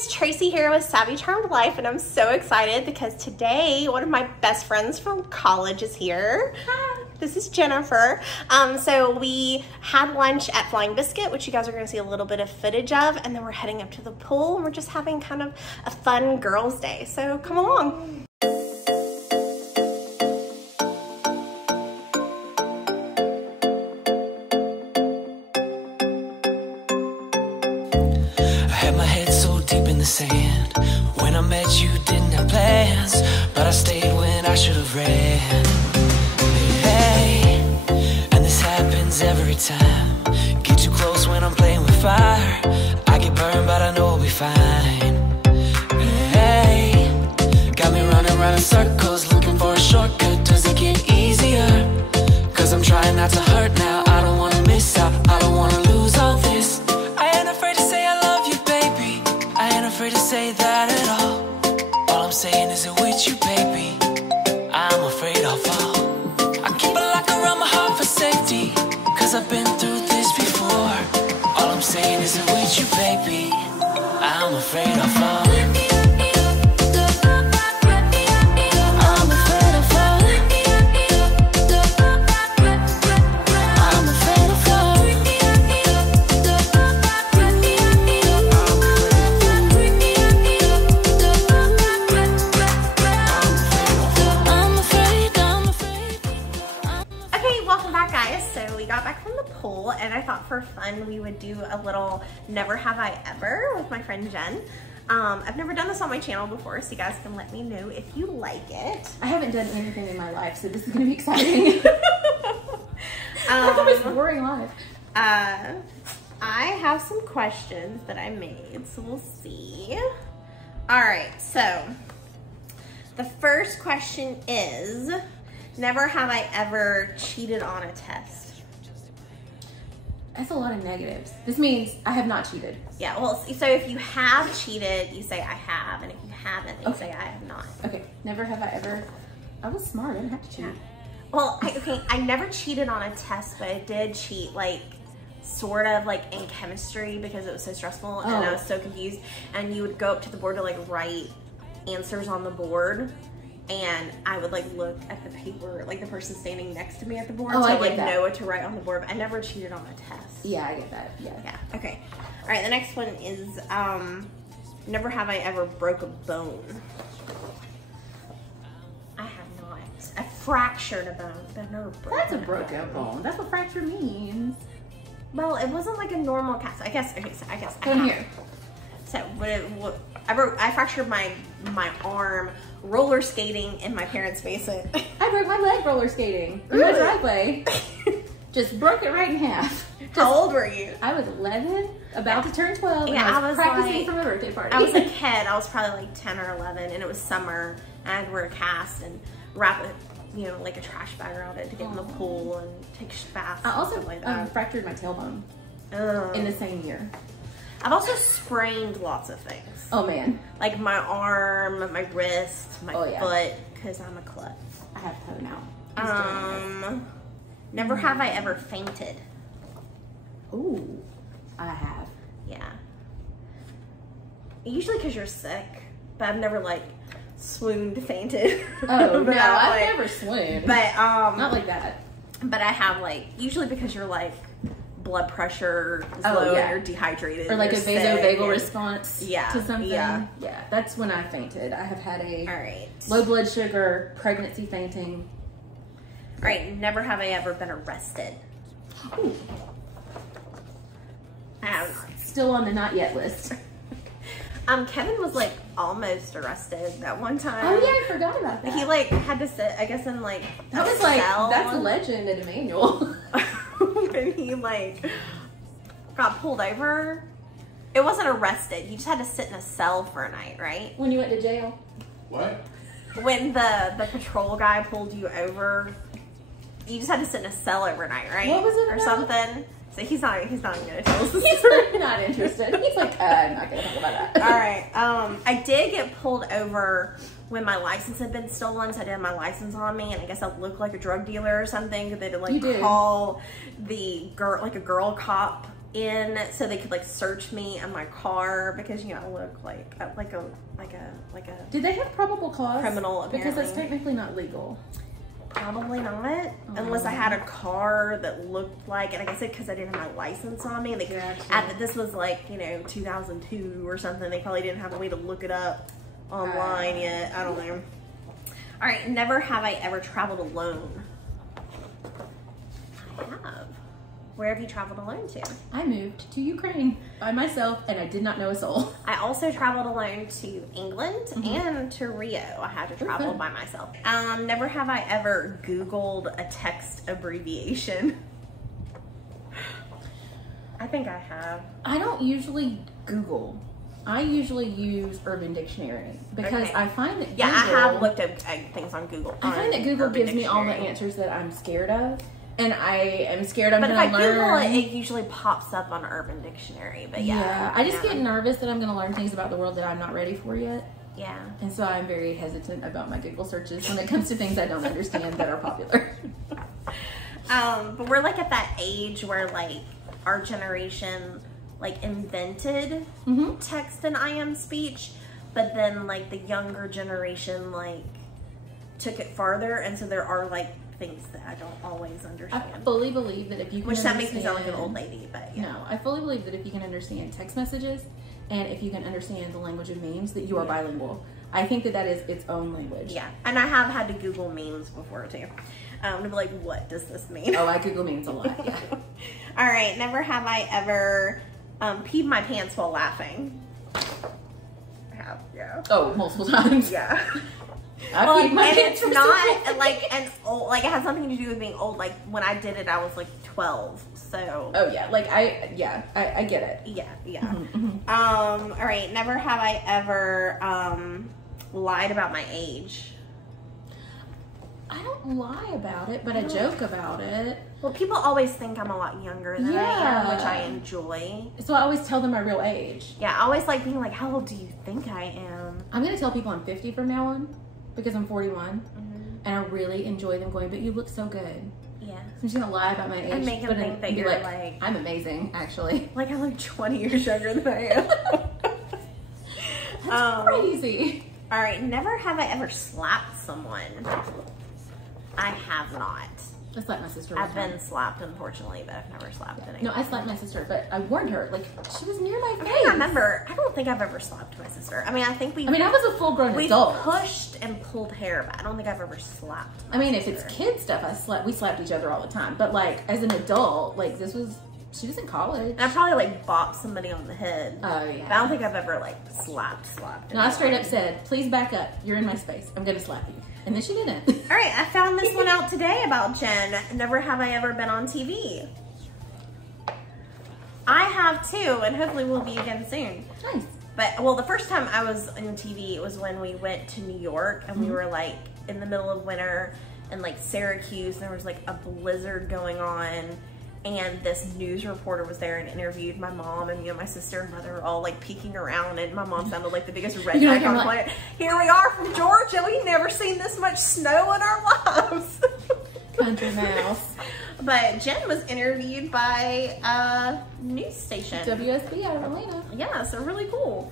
guys, Tracy here with Savvy Charmed Life, and I'm so excited because today one of my best friends from college is here. Hi. This is Jennifer. So we had lunch at Flying Biscuit, which you guys are going to see a little bit of footage of, and then we're heading up to the pool and we're just having kind of a fun girls' day. So come along. The sand. When I met you, didn't have plans, but I stayed when I should have ran. Hey, and this happens every time. Get too close when I'm playing with fire. I get burned, but I know I'll be fine. Hey, got me running around in circles, looking for a shortcut. Does it get easier? Cause I'm trying not to hurt now. I don't wanna miss out, I don't wanna lose all this. I ain't afraid to say I love you, baby. I ain't afraid to say that at all. All I'm saying is it with you, baby. I'm afraid I'll fall. I keep a lock around my heart for safety, cause I've been through this before. All I'm saying is it with you, baby. I'm afraid I'll fall. And I thought for fun we would do a little never have I ever with my friend Jen. I've never done this on my channel before, so you guys can let me know if you like it. I haven't done anything in my life, so this is gonna be exciting. I thought it was boring life. I have some questions that I made, so we'll see. All right, so the first question is, never have I ever cheated on a test? That's a lot of negatives. This means I have not cheated. Yeah, well, so if you have cheated, you say I have, and if you haven't, then you say I have not. Okay, never have I ever. I was smart, I didn't have to cheat. Yeah. Well, I never cheated on a test, but I did cheat, like, sort of, like, in chemistry because it was so stressful and I was so confused. And you would go up to the board to, like, write answers on the board. And I would like look at the paper, like the person standing next to me at the board, to like know what to write on the board. But I never cheated on a test. Yeah, I get that. Yeah. Yeah. Okay. All right. The next one is never have I ever broke a bone. I have not. I fractured a bone, but I've never broken. That's a broken bone. That's what fracture means. Well, it wasn't like a normal cast. I guess. Okay. So I guess. Come here. So I fractured my arm roller skating in my parents' basement. I broke my leg roller skating in my driveway. Just broke it right in half. How old were you? I was 11, about to turn 12. Yeah, and I was practicing like, for my birthday party. I was a kid. I was probably like 10 or 11, and it was summer, and I'd wear a cast and wrap it, you know, like a trash bag around it to get in the pool and take baths. I also like that. fractured my tailbone in the same year. I've also sprained lots of things. Oh man. Like my arm, my wrist, my foot, because I'm a klutz. I have toe now. Never have I ever fainted. Ooh, I have. Yeah. Usually because you're sick, but I've never like swooned, fainted. Oh no, I've never swooned. But not like that. But I have like, usually because you're like, blood pressure is low and you're dehydrated. Or like a vasovagal response to something. Yeah, that's when I fainted. I have had a low low blood sugar, pregnancy fainting. All right, never have I ever been arrested. Ooh. Still on the not yet list. Kevin was like almost arrested that one time. Oh yeah, I forgot about that. He like had to sit, I guess, in like that was like that's a legend in a manual. When he like got pulled over, it wasn't arrested. You just had to sit in a cell for a night, right? When you went to jail. What? When the patrol guy pulled you over, you just had to sit in a cell overnight, right? What was it or about? something? So he's not even gonna tell us. He's really not interested. He's like, I'm not gonna talk about that. All right. I did get pulled over when my license had been stolen, so I didn't have my license on me, and I guess I looked like a drug dealer or something. They did like call the girl, like a girl cop so they could like search me in my car because I look like a Did they have probable cause? Criminal, apparently. Because that's technically not legal. Probably not, unless I had a car that looked like, and like I said, because I didn't have my license on me, and this was like 2002 or something. They probably didn't have a way to look it up online yet. I don't know. All right, never have I ever traveled alone. I have. Where have you traveled alone to? I moved to Ukraine by myself, and I did not know a soul. I also traveled alone to England and to Rio. I had to travel by myself. Never have I ever Googled a text abbreviation. I think I have. I don't usually Google. I usually use Urban Dictionary because I find that Google, I have looked at things on Google. I find that Google gives me all the answers that I'm scared of. And I am scared I'm going to learn. But if I Google it usually pops up on Urban Dictionary. But I just get nervous that I'm going to learn things about the world that I'm not ready for yet. Yeah. And so I'm very hesitant about my Google searches when it comes to things I don't understand that are popular. But we're like at that age where like our generation like invented text and IM speech, but then like the younger generation like took it farther, and so there are like things that I don't always understand. I fully believe that if you can that makes me sound like an old lady, but no, I fully believe that if you can understand text messages and if you can understand the language of memes, that you are bilingual. I think that is its own language. Yeah, and I have had to Google memes before too. To be like, what does this mean? Oh, I Google memes a lot. Yeah. All right, never have I ever peed my pants while laughing. I have, yeah. Oh, multiple times. Yeah. And it's not like an old, like it has something to do with being old. Like when I did it, I was like 12. So. Oh yeah, like I get it. Yeah. All right. Never have I ever lied about my age. I don't lie about it, but I joke about it. Well, people always think I'm a lot younger than I am, which I enjoy. So I always tell them my real age. Yeah, I always like being like, how old do you think I am? I'm gonna tell people I'm 50 from now on. Because I'm 41, and I really enjoy them going, but you look so good. Yeah. So I'm just gonna lie about my age. And make them think that you're like, I'm amazing, actually. Like I look 20 years younger than I am. That's crazy. All right, never have I ever slapped someone. I have not. I slapped my sister. I've been slapped, unfortunately, but I've never slapped anyone. No, I slapped my sister, but I warned her. Like, she was near my face. I remember. I don't think I've ever slapped my sister. I mean, I was a full-grown adult. We pushed and pulled hair, but I don't think I've ever slapped my if it's kid stuff, we slapped each other all the time. But, like, as an adult, like, she was in college. And I probably, like, bopped somebody on the head. Oh, yeah. But I don't think I've ever, like, slapped. No, I straight up said, please back up. You're in my space. I'm going to slap you. And then she didn't. All right, I found this one out today about Jen. Never have I ever been on TV. I have too, and hopefully we'll be again soon. Nice. But, well, the first time I was on TV, it was when we went to New York, and we were, like, in the middle of winter, in, like, Syracuse, and there was, like, a blizzard going on, and this news reporter was there and interviewed my mom, and my sister and brother were all like peeking around, and my mom sounded like the biggest redneck on the planet. Here we are from Georgia. We've never seen this much snow in our lives. Country mouse. But Jen was interviewed by a news station. WSB out of Atlanta. Yeah, so really cool.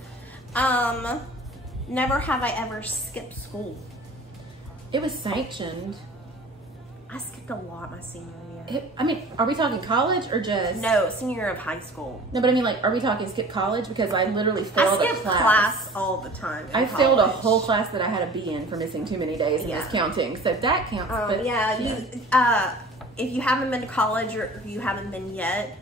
Never have I ever skipped school. It was sanctioned. I skipped a lot my senior year. Are we talking college or just? No, senior year of high school. No, but like, are we talking skip college? Because I literally failed a class. I skipped class all the time. I failed a whole class that I had a B in for missing too many days and miscounting. So that counts. But, if you haven't been to college or if you haven't been yet,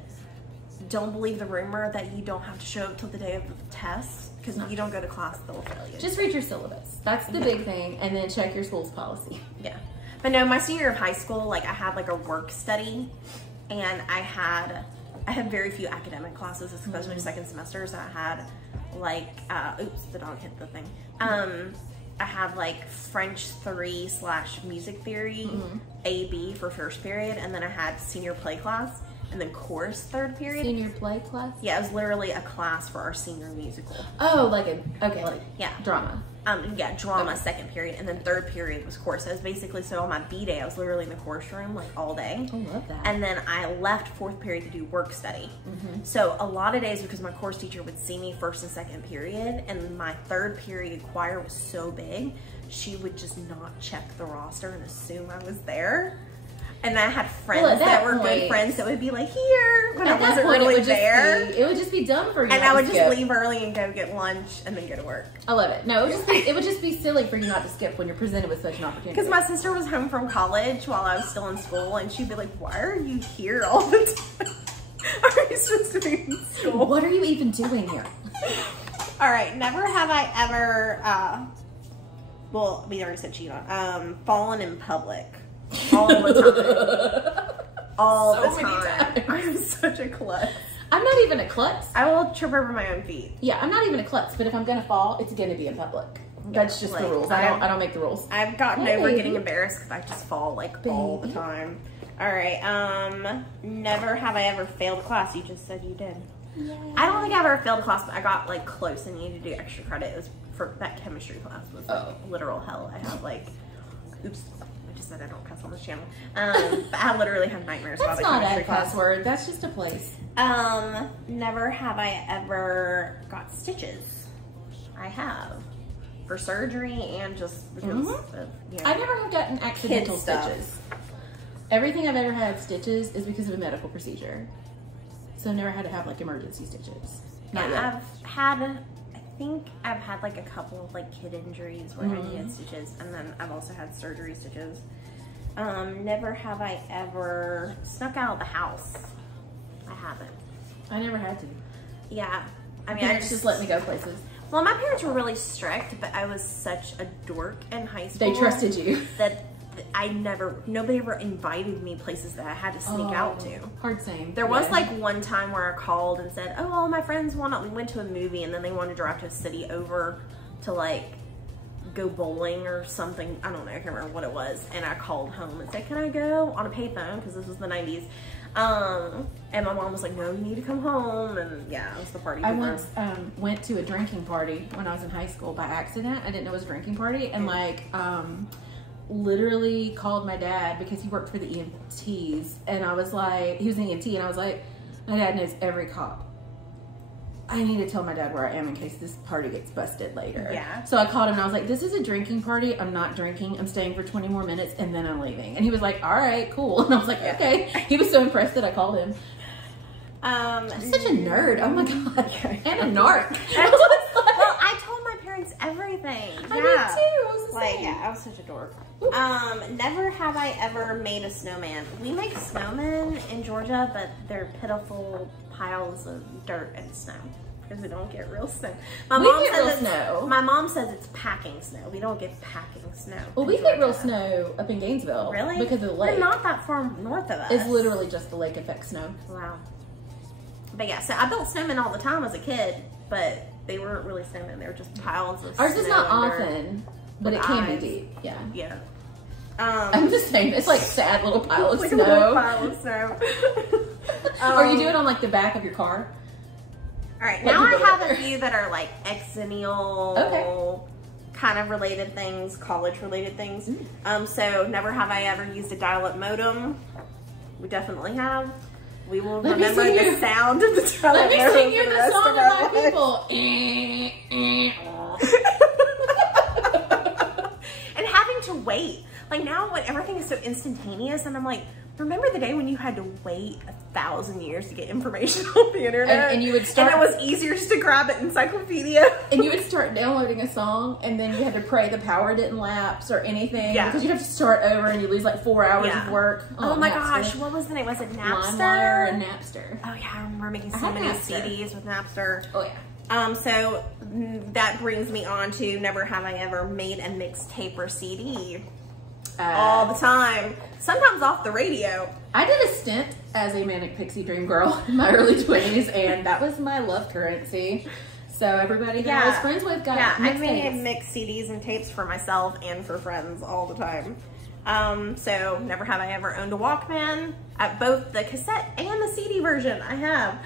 don't believe the rumor that you don't have to show up till the day of the test. Because if you don't go to class, they'll fail you. Just read your syllabus. That's the big thing. And then check your school's policy. Yeah. But no, my senior year of high school, like I had like a work study, and I had very few academic classes, especially second semesters. I had like, oops, the dog hit the thing. I had like French 3/music theory, AB for first period, and then I had senior play class, and then chorus third period. Senior play class? Yeah, it was literally a class for our senior musical. Oh, like drama. Yeah, drama, second period, and then third period was chorus. So it was basically, so on my B day, I was literally in the chorus room like all day. I love that. And then I left fourth period to do work study. So a lot of days, because my chorus teacher would see me first and second period, and my third period choir was so big, she would just not check the roster and assume I was there. And I had friends that were good friends that would be like, here, when I wasn't really there. It would just be dumb for you. And I would just leave early and go get lunch and then go to work. I love it. No, it would just be silly for you not to skip when you're presented with such an opportunity. Because my sister was home from college while I was still in school, and she'd be like, why are you here all the time? Are you supposed to be in school? What are you even doing here? All right, never have I ever, well, we already said cheat on, fallen in public. All the time. All the time. I'm such a klutz. I'm not even a klutz. I will trip over my own feet. Yeah, I'm not even a klutz, but if I'm gonna fall, it's gonna be in public. That's just the rules. I don't make the rules. I've gotten over getting embarrassed because I just fall like all the time. All right, never have I ever failed a class. You just said you did. Yeah. I don't think I've ever failed a class, but I got like close and needed to do extra credit. It was for that chemistry class was literal hell. I had like, oops. Just said I don't cuss on this channel. But I literally have nightmares about the chemistry class. That's not a cuss word. That's just a place. Never have I ever got stitches. I have. For surgery and just because of, you know, I never have gotten accidental stitches. Everything I've ever had stitches is because of a medical procedure. So I've never had to have like emergency stitches. Not yet. I think I've had like a couple of like kid injuries where I had stitches, and then I've also had surgery stitches. Never have I ever snuck out of the house. I haven't. I never had to. Yeah. I mean, parents just let me go places. Well, my parents were really strict, but I was such a dork in high school. They trusted you. That nobody ever invited me places that I had to sneak out to. Hard same. There was like one time where I called and said, oh, all my friends we went to a movie, and then they wanted to drive to a city over to like go bowling or something. I don't know, I can't remember what it was. And I called home and said, can I go on a payphone? Because this was the 90s. And my mom was like, no, you need to come home. And yeah, it was the party. I once went to a drinking party when I was in high school by accident. I didn't know it was a drinking party. And like, literally called my dad because he worked for the EMTs, and I was like, he was an EMT, and I was like, my dad knows every cop. I need to tell my dad where I am in case this party gets busted later. Yeah. So I called him and I was like, this is a drinking party. I'm not drinking. I'm staying for 20 more minutes and then I'm leaving. And he was like, all right, cool. And I was like, okay. He was so impressed that I called him. I'm such a nerd. Oh my God. And a narc. Well, I told my parents everything. I did too. I was like, yeah, I was such a dork. Never have I ever made a snowman. We make snowmen in Georgia, but they're pitiful piles of dirt and snow because we don't get real snow. My mom says it's packing snow. We don't get packing snow. Well, we get real snow up in Gainesville. Really? Because of the lake. They're not that far north of us. It's literally just the lake effect snow. Wow. But yeah, so I built snowmen all the time as a kid, but they weren't really snowmen. They were just piles of snow. Ours is not often, but it can be deep. Yeah. Yeah. I'm just saying, it's like sad little pile of like snow. A little pile of snow. Or you do it on like the back of your car. All right, now I have a few that are like Xennial kind of related things, college related things. So never have I ever used a dial-up modem. We definitely have. We will remember the sound of the dial-up modem. Let me sing you the song of my people. And having to wait. Like now when everything is so instantaneous, and I'm like, remember the day when you had to wait 1,000 years to get information on the internet? And you would start, and it was easier just to grab an encyclopedia. And you would start downloading a song, and then you had to pray the power didn't lapse or anything. Yeah. Because you'd have to start over, and you lose like 4 hours of work. Oh my gosh, what was the name? Was it Napster? LimeWire and Napster. Oh yeah, I remember making so many CDs with Napster. Oh yeah. So that brings me on to never have I ever made a mixtape or CD. All the time. Sometimes off the radio. I did a stint as a manic pixie dream girl in my early 20s, and that was my love currency. So everybody that I was friends with got I made mixed CDs and tapes for myself and for friends all the time. So never have I ever owned a Walkman. Both the cassette and the CD version I have.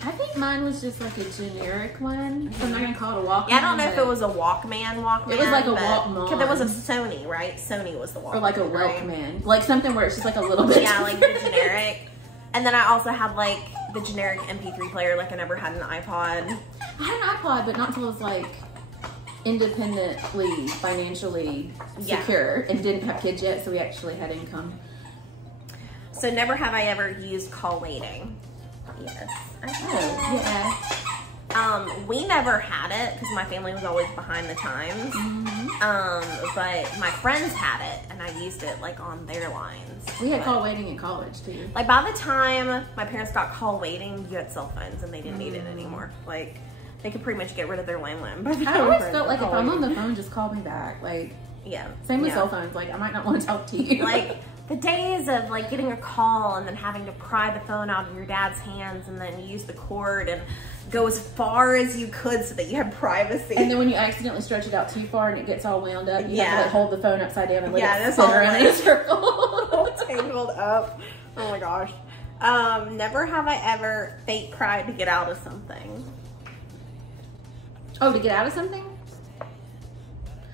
I think mine was just like a generic one. So I'm not gonna call it a Walkman. Yeah, I don't know if it was a Walkman. It was like a Walkman. Because there was a Sony, right? Sony was the Walkman. Or like a Walkman. Like something where it's just like a little bit. Yeah, like the generic. And then I also had like the generic MP3 player. Like I never had an iPod. I had an iPod, but not until I was like independently, financially secure and didn't have kids yet, so we actually had income. So never have I ever used call waiting. Yes. Yeah. We never had it because my family was always behind the times. But my friends had it, and I used it like on their lines. We had call waiting in college too. Like by the time my parents got call waiting, you had cell phones, and they didn't need it anymore. Like they could pretty much get rid of their landline. I always felt like if I'm on the phone, just call me back. Like same with cell phones. Like I might not want to talk to you. Like the days of like getting a call and then having to pry the phone out of your dad's hands and then use the cord and go as far as you could so that you had privacy. And then when you accidentally stretch it out too far and it gets all wound up, you have to like hold the phone upside down and let it spin around in a circle. All tangled up. Oh my gosh. Never have I ever fake cried to get out of something. Oh, to get out of something?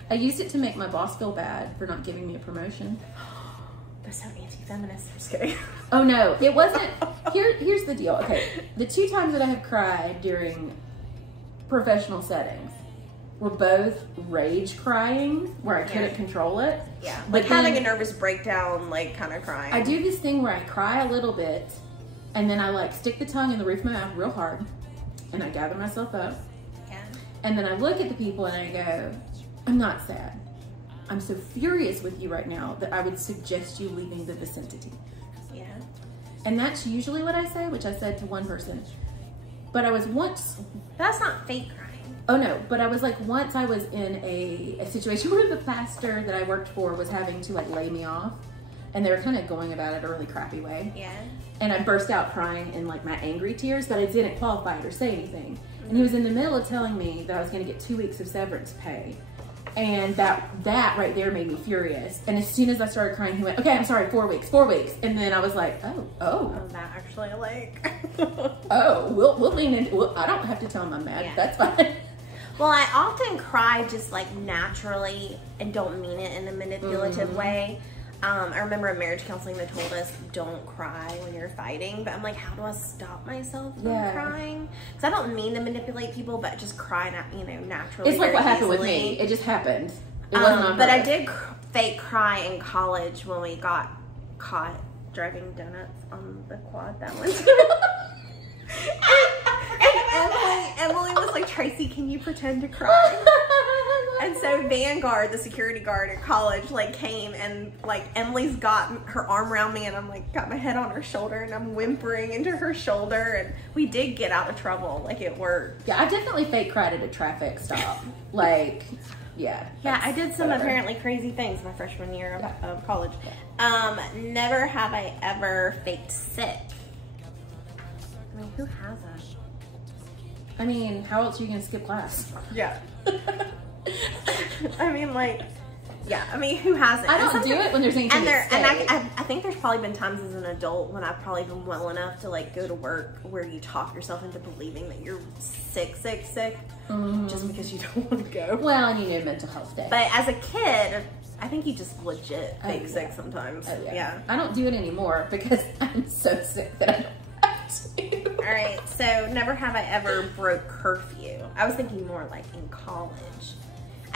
I used it to make my boss feel bad for not giving me a promotion. That's so anti-feminist. I'm just kidding. Oh no, it wasn't. Here's the deal. Okay, the 2 times that I have cried during professional settings were both rage crying, where I couldn't control it. Yeah, like having a nervous breakdown, like kind of crying. I do this thing where I cry a little bit, and then I like stick the tongue in the roof of my mouth real hard, and I gather myself up. Yeah. And then I look at the people and I go, I'm not sad. I'm so furious with you right now that I would suggest you leaving the vicinity. Yeah. And that's usually what I say, which I said to one person. But I was once... That's not fake crying. Oh no, but I was like, once I was in a situation where the pastor that I worked for was having to like lay me off. And they were kind of going about it a really crappy way. Yeah. And I burst out crying in like my angry tears, but I didn't qualify it or say anything. And he was in the middle of telling me that I was going to get 2 weeks of severance pay. And that right there made me furious. And as soon as I started crying, he went, okay, I'm sorry, 4 weeks. And then I was like, oh. That actually, like. Oh, we'll lean in. I don't have to tell him I'm mad. Yeah. That's fine. Well, I often cry just like naturally and don't mean it in a manipulative way. I remember in marriage counseling they told us don't cry when you're fighting, but I'm like, how do I stop myself from crying? Because I don't mean to manipulate people, but just cry, naturally. It's like what happened with me. It just happened. It wasn't on purpose. But I did fake cry in college when we got caught driving donuts on the quad that one time. and Emily was like, Tracy, can you pretend to cry? And so Vanguard, the security guard at college, like came and like Emily's got her arm around me and I'm like got my head on her shoulder and I'm whimpering into her shoulder and we did get out of trouble. Like it worked. Yeah, I definitely fake cried at a traffic stop. Like, yeah. Yeah, I did some apparently crazy things my freshman year of college. Never have I ever faked sick. I mean, who hasn't? I mean, how else are you going to skip class? Yeah. I mean, like, yeah. I mean, who hasn't? I don't do it when there's anything to say. And I think there's probably been times as an adult when I've probably been well enough to like go to work where you talk yourself into believing that you're sick, just because you don't want to go. Well, and you need a mental health day. But as a kid, I think you just legit fake sick sometimes. Oh, yeah. I don't do it anymore because I'm so sick that I don't have to. All right, so never have I ever broke curfew. I was thinking more like in college.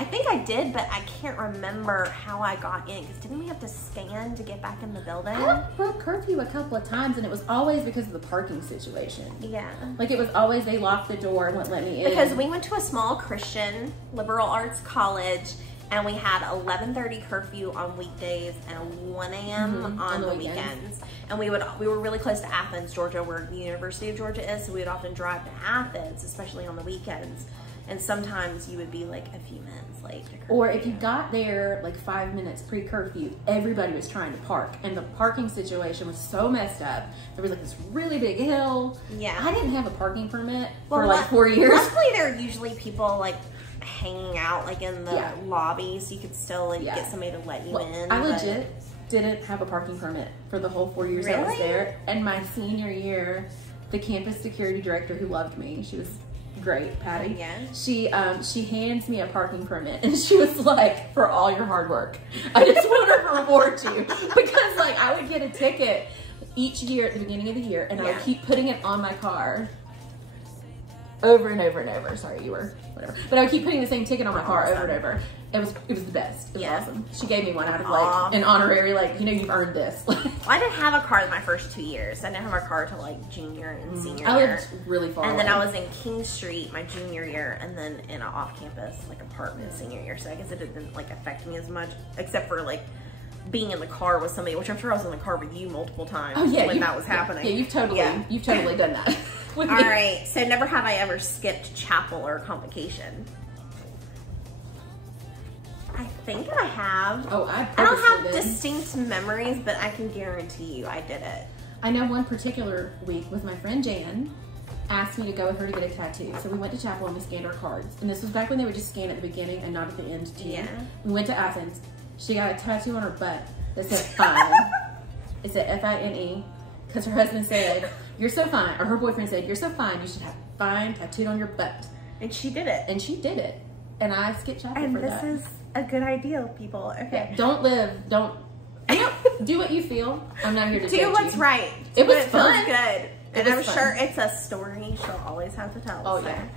I think I did, but I can't remember how I got in. Because didn't we have to scan to get back in the building? I broke curfew a couple of times, and it was always because of the parking situation. Yeah. Like, it was always they locked the door and wouldn't let me in. Because we went to a small Christian liberal arts college, and we had 11:30 curfew on weekdays and 1 a.m. on the weekends. And we were really close to Athens, Georgia, where the University of Georgia is, so we would often drive to Athens, especially on the weekends. And sometimes you would be like a few minutes late to curfew. Or if you got there like 5 minutes pre-curfew, everybody was trying to park. And the parking situation was so messed up. There was like this really big hill. Yeah. I didn't have a parking permit for like 4 years. Luckily, there are usually people like hanging out like in the lobby, so you could still like get somebody to let you in. I legit didn't have a parking permit for the whole 4 years I was there. And my senior year, the campus security director who loved me. She was great, Patty. Yeah. She hands me a parking permit, and she was like, "For all your hard work, I just want to reward you," because like I would get a ticket each year at the beginning of the year, and I would keep putting it on my car over and over and over. Sorry, you were whatever, but I would keep putting the same ticket on my car over and over. It was the best. It was awesome. She gave me one out of like an honorary, like, you know, you've earned this. Well, I didn't have a car in my first 2 years. I didn't have a car till like junior and senior year. I lived really far and away. then I was in King Street my junior year, and then in an off-campus like apartment senior year. So I guess it didn't like affect me as much, except for like being in the car with somebody, which I'm sure I was in the car with you multiple times when that was happening. Yeah, you've totally done that. All right, so never have I ever skipped chapel or convocation. I think I have. Oh, I don't have distinct memories, but I can guarantee you I did it. I know one particular week with my friend Jan asked me to go with her to get a tattoo. So we went to chapel and we scanned our cards. And this was back when they would just scan at the beginning and not at the end too. Yeah. We went to Athens. She got a tattoo on her butt that said fine. It said F-I-N-E, because her husband said, "You're so fine," or her boyfriend said, "You're so fine, you should have fine tattooed on your butt." And she did it. And she did it. And I skipped chapel and for that. And this is a good idea, people. Okay. Yeah, do what you feel. I'm not here to do what's right. It was fun. Good. And I'm sure it's a story she'll always have to tell. Oh, so. yeah.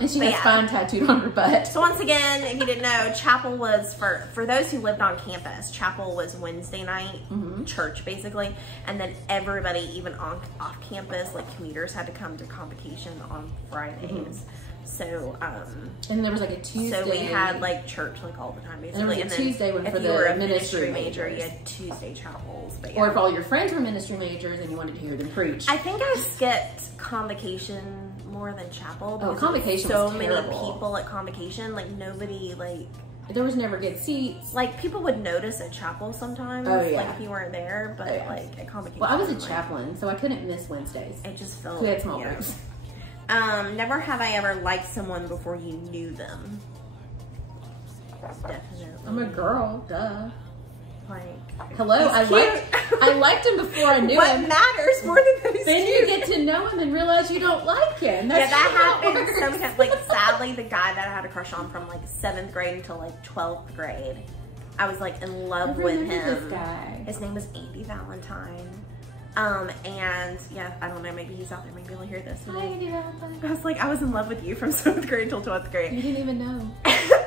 And she has fine tattooed on her butt. So once again, if you didn't know, chapel was for those who lived on campus. Chapel was Wednesday night church basically, and then everybody, even off campus, like commuters, had to come to convocation on Fridays. So and there was like a Tuesday. So we had like church like all the time basically. And then Tuesday one for if you were a ministry major, you had Tuesday chapels. But or if all your friends were ministry majors and you wanted to hear them preach. I think I skipped convocation more than chapel. Oh, convocation so was many terrible. People at convocation, like nobody like. There was never good seats. Like people would notice at chapel sometimes. Oh, yeah. Like if you weren't there, but like at convocation. Well, I was a chaplain, so I couldn't miss Wednesdays. It just felt. We had small groups. Never have I ever liked someone before you knew them. Definitely. I'm a girl, duh. Like, hello, I liked him before I knew him. What matters more than those Then you get to know him and realize you don't like him. That's that happened sometimes. Like, sadly, the guy that I had a crush on from like 7th grade until like 12th grade, I was like in love with him. This guy. His name was Andy Valentine. And yeah, I don't know, maybe he's out there, maybe he'll hear this. Hi, Andy Valentine. I was like, I was in love with you from 7th grade until 12th grade. You didn't even know.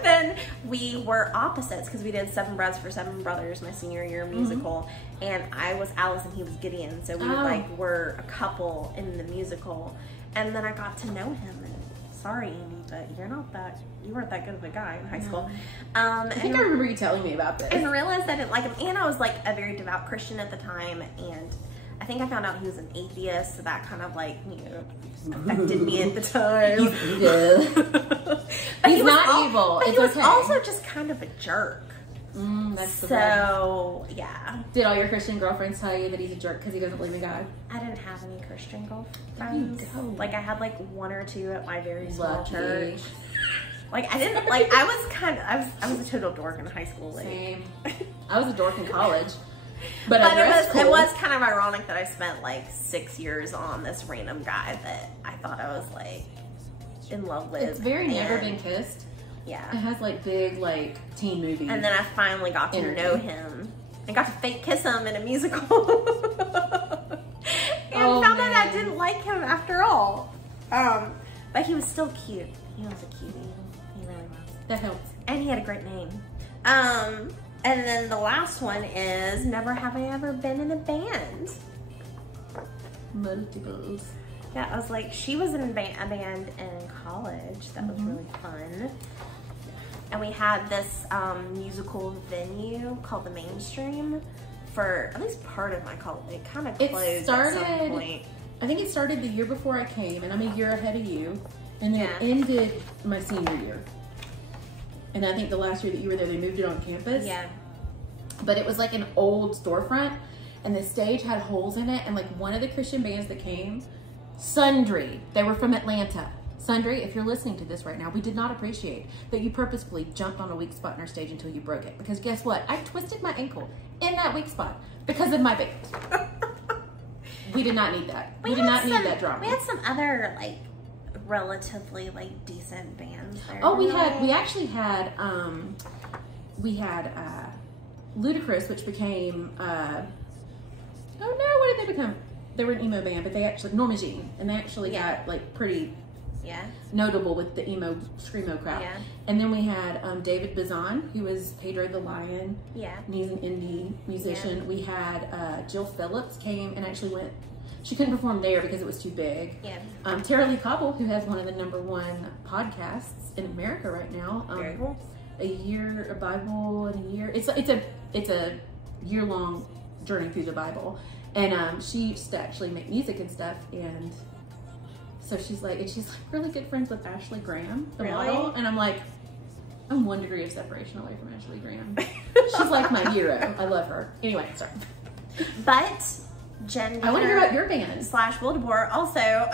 Then we were opposites because we did Seven Breaths for Seven Brothers my senior year musical, and I was Alice and he was Gideon, so we like were a couple in the musical. And then I got to know him, and sorry, Andy, but you weren't that good of a guy in high school. I think I remember you telling me about this. And I realized I didn't like him, and I was like a very devout Christian at the time, and I think I found out he was an atheist, so that kind of like, you know, affected me at the time. He's not evil. But he was also just kind of a jerk. That's the so, yeah. Did all your Christian girlfriends tell you that he's a jerk because he doesn't believe in God? I didn't have any Christian girlfriends. Like, I had like 1 or 2 at my very small church. Like, I didn't, like, I was a total dork in high school. Like. Same. I was a dork in college. But it was kind of ironic that I spent like 6 years on this random guy that I thought I was like in love with. It's very Never Been Kissed. Yeah. It has like big like teen movies. And then I finally got to know him and got to fake kiss him in a musical. And found out I didn't like him after all. But he was still cute. He was a cutie. He really was. That helps. And he had a great name. And then the last one is, never have I ever been in a band. Multiples. Yeah, I was like, she was in a band in college. That was really fun. And we had this musical venue called the Mainstream for at least part of my college. It kind of closed at some point. I think it started the year before I came, and I'm a year ahead of you. And then it ended my senior year. And I think the last year that you were there, they moved it on campus. Yeah. But it was like an old storefront, and the stage had holes in it. And like one of the Christian bands that came, Sundry, they were from Atlanta. Sundry, if you're listening to this right now, we did not appreciate that you purposefully jumped on a weak spot in our stage until you broke it. Because guess what? I twisted my ankle in that weak spot because of my band. we did not need that. We did not need that drama. We had some other like relatively like decent bands there. Oh, we actually had Ludacris, which became oh no, what did they become? They were an emo band, but they actually Norma Jean, and they actually got like pretty notable with the emo screamo crowd. Yeah. And then we had David Bazan, who was Pedro the Lion. Yeah. And he's an indie musician. Yeah. We had Jill Phillips came and actually went. She couldn't perform there because it was too big. Yeah. Tara Lee Cobble, who has one of the #1 podcasts in America right now. Very cool. A Bible in a year. It's a year-long journey through the Bible, and she used to actually make music and stuff, and so she's really good friends with Ashley Graham, the model, and I'm like, I'm 1 degree of separation away from Ashley Graham. She's like my hero. I love her. Anyway, sorry. But Jen, I want to hear about your band. / Wildeboar also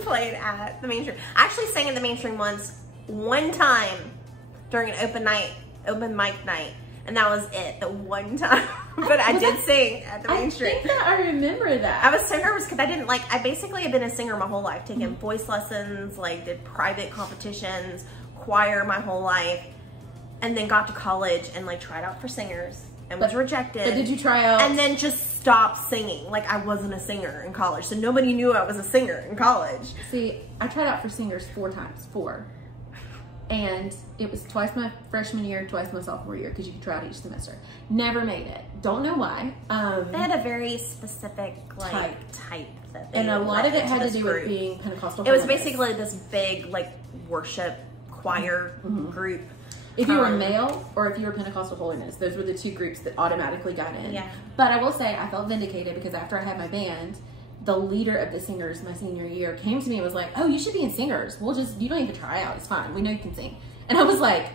played at the Mainstream. I actually sang at the Mainstream one time during an open mic night, and that was it, the one time. But I did sing at the Mainstream. I think that I remember that. I was so nervous because I basically have been a singer my whole life, taking voice lessons, like did private competitions, choir my whole life, and then got to college and like tried out for singers and was rejected. But did you try out? And then just stopped singing. Like I wasn't a singer in college, so nobody knew I was a singer in college. See, I tried out for singers 4 times. And it was twice my freshman year, twice my sophomore year, because you could try out each semester. Never made it. Don't know why. They had a very specific type that they and a lot of it had to do with being Pentecostal. It was basically this big like worship choir group. If you were male or if you were Pentecostal holiness, those were the 2 groups that automatically got in. Yeah. But I will say I felt vindicated because after I had my band, the leader of the singers my senior year came to me and was like, oh, you should be in singers. You don't even try out. It's fine. We know you can sing. And I was like,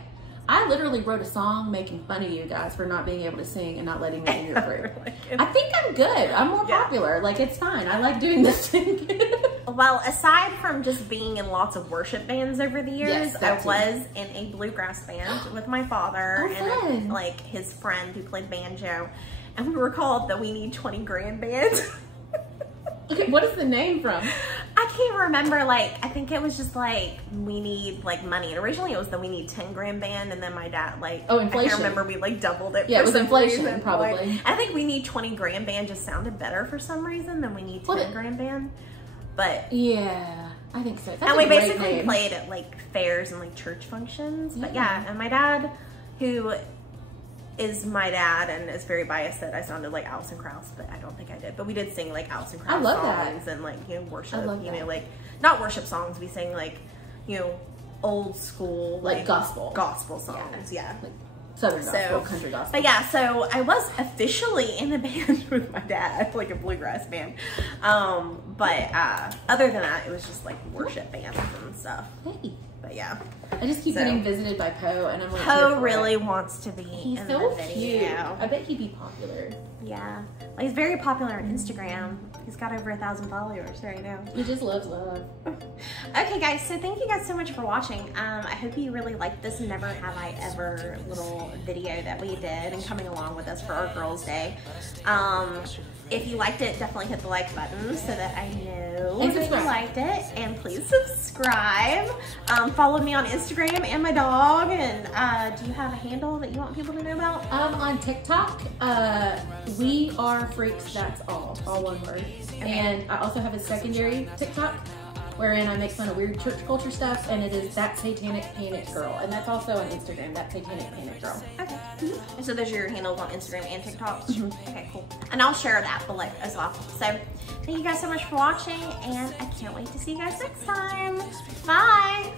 I literally wrote a song making fun of you guys for not being able to sing and not letting me in your group. I think I'm good. I'm more popular. Like, it's fine. I like doing this thing. Well, aside from just being in lots of worship bands over the years, I was in a bluegrass band with my father and like his friend who played banjo. And we were called the We Need 20 Grand Band. Okay, what is the name from? I can't remember. Like, I think it was just like we need like money. And originally it was the We Need 10 Grand Band, and then my dad like inflation. I can't remember, we like doubled it. Yeah, it was inflation reason. probably. Like, I think We Need 20 Grand Band just sounded better for some reason than We Need 10 Grand Band. But yeah, I think so. That's and we basically played at like fairs and like church functions. But yeah, and my dad, who is my dad and is very biased that I sounded like Alison Krauss, but I don't think I did. But we did sing like Alison Krauss songs and like, you know, worship, you know, like not worship songs. We sang like, you know, old school like gospel songs. Yeah. Like Southern gospel, country gospel. But yeah, so I was officially in a band with my dad, like a bluegrass band. But other than that, it was just like worship bands and stuff. Hey. But yeah. I just keep getting visited by Poe, and I'm like, Poe really wants to be in the video. Cute. I bet he'd be popular. Yeah. Well, he's very popular on Instagram. He's got over 1,000 followers right now. He just loves love. Okay, guys, so thank you guys so much for watching. I hope you really liked this Never Have I Ever little video that we did and coming along with us for our Girls' Day. If you liked it, definitely hit the like button so that I know that you liked it. And please subscribe. Follow me on Instagram and my dog. And do you have a handle that you want people to know about? On TikTok, we are freaks. That's all one word. Okay. And I also have a secondary TikTok wherein I make fun of weird church culture stuff, and it is That Satanic Panic Girl, and that's also on Instagram, That Satanic Panic Girl. Okay. And so those are your handles on Instagram and TikTok? Okay, cool. And I'll share that below as well. So thank you guys so much for watching, and I can't wait to see you guys next time. Bye.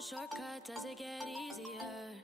a shortcut, does it get easier?